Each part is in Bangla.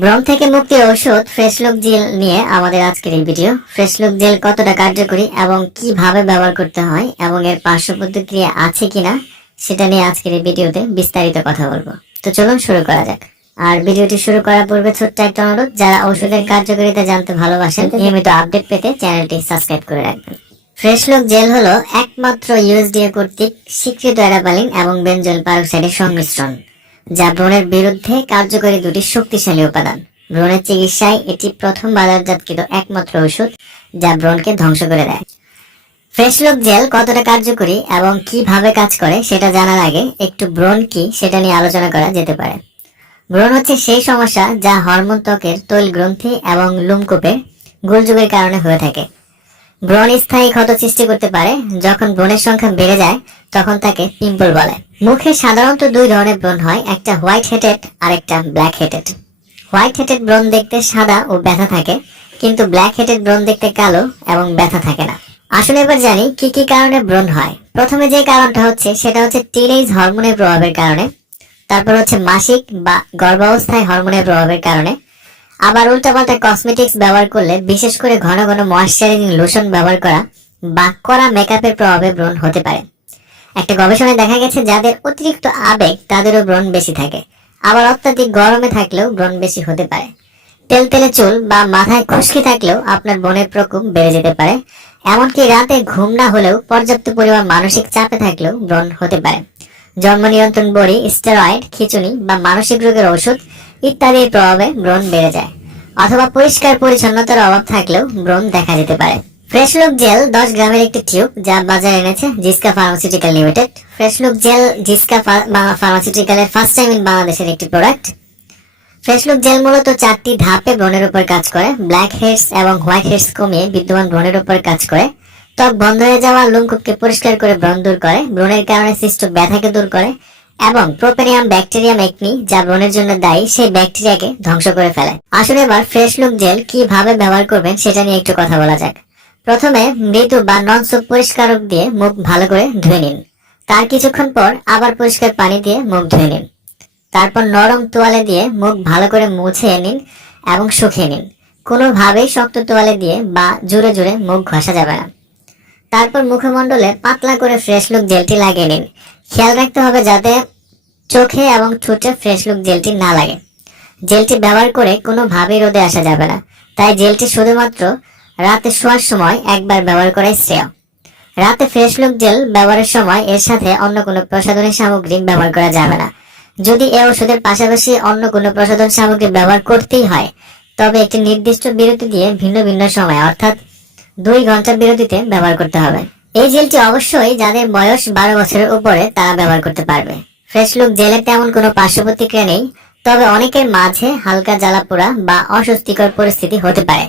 ব্রণ থেকে মুক্তির ঔষধ ফ্রেশ লুক জেল নিয়ে আমাদের আজকের এই ভিডিও। ফ্রেশ লুক জেল কতটা কার্যকরী এবং কীভাবে ব্যবহার করতে হয় এবং এর পার্শ্ব প্রতিক্রিয়া আছে কিনা, সেটা নিয়ে আজকের এই ভিডিওতে বিস্তারিত কথা বলব। তো চলুন শুরু করা যাক। আর ভিডিওটি শুরু করার পূর্বে ছোট্ট একটা অনুরোধ, যারা ওষুধের কার্যকারিতা জানতে ভালোবাসেন, নিয়মিত আপডেট পেতে চ্যানেলটি সাবস্ক্রাইব করে রাখবেন। ফ্রেশ লুক জেল হলো একমাত্র ইউএসডিএ কর্তৃক স্বীকৃত অ্যারাবালিন এবং বেনজল পারক্সাইডের সংমিশ্রণ। যা ব্রণের বিরুদ্ধে কার্যকরী দুটি শক্তিশালী উপাদান। ব্রণের চিকিৎসায় এটি প্রথম বাজারজাতকৃত একমাত্র ওষুধ যা ব্রণকে ধ্বংস করে দেয়। ফ্রেশলক জেল কতটা কার্যকরী এবং কীভাবে কাজ করে সেটা জানার আগে একটু ব্রণ কি সেটা নিয়ে আলোচনা করা যেতে পারে। ব্রণ হচ্ছে সেই সমস্যা যা হরমোন ত্বকের তৈল গ্রন্থি এবং লুমকূপের গোলযোগের কারণে হয়ে থাকে। ব্রণ স্থায়ী ক্ষত সৃষ্টি করতে পারে। যখন ব্রণের সংখ্যা বেড়ে যায়, তখন তাকে পিম্পল বলে। মুখে সাধারণত দুই ধরনের ব্রণ হয়, একটা হোয়াইট হেটেড আর একটা ব্ল্যাক হেডেড হোয়াইট হেডেড ব্রণ দেখতে সাদা ও ব্যথা থাকে, কিন্তু ব্ল্যাক হেটেড ব্রণ দেখতে কালো এবং ব্যথা থাকে না। আসলে এবার জানি কি কি কারণে ব্রণ হয়। প্রথমে যে কারণটা হচ্ছে, সেটা হচ্ছে টিনেজ হরমোনের প্রভাবের কারণে। তারপর হচ্ছে মাসিক বা গর্ভাবস্থায় হরমোনের প্রভাবের কারণে। আবার উল্টাপাল্টা কসমেটিক্স ব্যবহার করলে, বিশেষ করে ঘন ঘন ময়শ্চারাইজিং লোশন ব্যবহার করা বা করা মেকআপের প্রভাবে ব্রণ হতে পারে। একটা গবেষণায় দেখা গেছে, যাদের অতিরিক্ত আবেগ, তাদেরও ব্রণ বেশি থাকে। আবার অত্যাধিক গরমে থাকলেও ব্রণ বেশি হতে পারে। তেল তেলে চুল বা মাথায় খুশকি থাকলেও আপনার ব্রণের প্রকোপ বেড়ে যেতে পারে। এমনকি রাতে ঘুম না হলেও পর্যাপ্ত পরিমাণ মানসিক চাপে থাকলেও ব্রণ হতে পারে। জন্ম নিয়ন্ত্রণ বড়ি স্টেরয়েড খিচুনি বা মানসিক রোগের ওষুধ ইত্যাদির প্রভাবে ব্রণ বেড়ে যায়। অথবা পরিষ্কার পরিচ্ছন্নতার অভাব থাকলেও ব্রণ দেখা যেতে পারে। ফ্রেশ লুক জেল দশ গ্রামের একটি টিউব যা বাজারে এনেছে Ziska pharmaceutical limited. Fresh look gel Ziska ফার্মাসিউটিক্যালের ফার্স্ট টাইম ইন বাংলাদেশের একটি প্রোডাক্ট। ফ্রেশলুক জেল মূলত চারটি ধাপে ব্রণের উপর কাজ করে। ব্ল্যাক হেডস এবং হোয়াইট হেডস কমিয়ে বিদ্যমান ব্রণের উপর কাজ করে। ত্বক বন্ধ হয়ে যাওয়া লুমকুপকে পরিষ্কার করে ব্রণ দূর করে। ব্রণের কারণে সৃষ্ট ব্যথাকে দূর করে। এবং প্রোপেনিয়াম ব্যাকটেরিয়াম একনি যা ব্রণের জন্য দায়ী, সেই ব্যাকটেরিয়াকে ধ্বংস করে ফেলে। আসলে এবার ফ্রেশ লুক জেল কীভাবে ব্যবহার করবেন সেটা নিয়ে একটু কথা বলা যাক। প্রথমে মৃদু বা নন সুপ পরিষ্কারক দিয়ে মুখ ভালো করে ধুয়ে নিন। তার কিছুক্ষণ পর আবার পরিষ্কার পানি দিয়ে মুখ ধুয়ে নিন। তারপর নরম তোয়ালে দিয়ে মুখ ভালো করে মুছে নিন এবং শুকিয়ে নিন। কোনোভাবেই শক্ত তোয়ালে দিয়ে বা জোরে জোরে মুখ ঘষা যাবে না। তারপর মুখমণ্ডলে পাতলা করে ফ্রেশ লুক জেলটি লাগিয়ে নিন। খেয়াল রাখতে হবে যাতে চোখে এবং ঠোঁটে ফ্রেশ লুক জেলটি না লাগে। জেলটি ব্যবহার করে কোনোভাবেই রোদে আসা যাবে না। তাই জেলটি শুধুমাত্র রাতে শোয়ার সময় একবার ব্যবহার করাই শ্রেয়। রাতে ফ্রেশ লুক জেল ব্যবহারের সময় এর সাথে অন্য কোনো প্রসাধনী সামগ্রী ব্যবহার করা যাবে না। যদি এ ওষুধের পাশাপাশি অন্য কোনো প্রসাধন সামগ্রী ব্যবহার করতেই হয়, তবে একটি নির্দিষ্ট বিরতি দিয়ে ভিন্ন ভিন্ন সময়, অর্থাৎ দুই ঘণ্টার বিরতিতে ব্যবহার করতে হবে। এই জেলটি অবশ্যই যাদের বয়স বারো বছরের উপরে তারা ব্যবহার করতে পারবে। ফ্রেশ লুক জেলের তেমন কোনো পার্শ্ব প্রতিক্রিয়া নেই, তবে অনেকের মাঝে হালকা জ্বালাপোড়া বা অস্বস্তিকর পরিস্থিতি হতে পারে।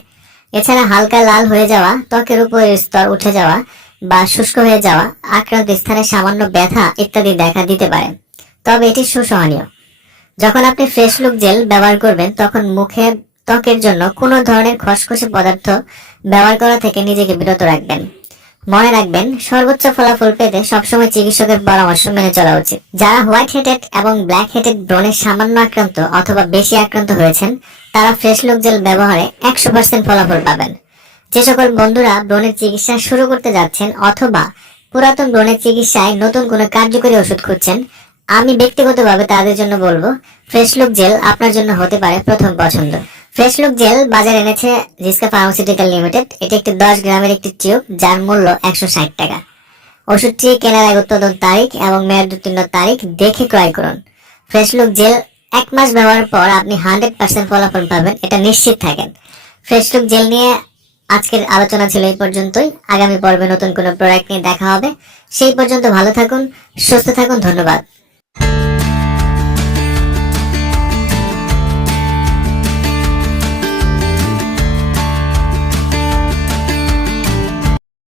এছাড়া হালকা লাল হয়ে যাওয়া, ত্বকের উপরের স্তর উঠে যাওয়া বা শুষ্ক হয়ে যাওয়া, আক্রান্ত স্থানে সামান্য ব্যথা ইত্যাদি দেখা দিতে পারে, তবে এটি সুসহনীয়। যখন আপনি ফ্রেশ লুক জেল ব্যবহার করবেন, তখন মুখে ত্বকের জন্য কোনো ধরনের খসখসে পদার্থ ব্যবহার করা থেকে নিজেকে বিরত রাখবেন। মনে রাখবেন, সর্বোচ্চ ফলাফল পেতে সবসময় চিকিৎসকের পরামর্শ মেনে চলা উচিত। যারা হোয়াইট হেডেড এবং ব্ল্যাক হেডেড ব্রণের সামান্য আক্রান্ত অথবা বেশি আক্রান্ত হয়েছেন, তারা ফ্রেশ লুক জেল ব্যবহারে একশো পার্সেন্ট ফলাফল পাবেন। যে সকল বন্ধুরা ব্রণের চিকিৎসা শুরু করতে যাচ্ছেন অথবা পুরাতন ব্রণের চিকিৎসায় নতুন কোনো কার্যকরী ওষুধ খুঁজছেন, আমি ব্যক্তিগতভাবে তাদের জন্য বলব ফ্রেশ লুক জেল আপনার জন্য হতে পারে প্রথম পছন্দ। ফ্রেশ লুক জেল বাজারে এনেছে জিসকা ফার্মাসিউটিক্যাল লিমিটেড। এটি একটি দশ গ্রামের একটি টিউব, যার মূল্য একশো ষাট টাকা। ওষুধটি কেনার আগে উৎপাদন তারিখ এবং মেয়াদ উত্তীর্ণ তারিখ দেখে ক্রয় করুন। ফ্রেশ লুক জেল এক মাস ব্যবহারের পর আপনি হান্ড্রেড পার্সেন্ট ফলাফল পাবেন, এটা নিশ্চিত থাকেন। ফ্রেশ লুক জেল নিয়ে আজকের আলোচনা ছিল এই পর্যন্তই। আগামী পর্বে নতুন কোনো প্রোডাক্ট নিয়ে দেখা হবে। সেই পর্যন্ত ভালো থাকুন, সুস্থ থাকুন, ধন্যবাদ।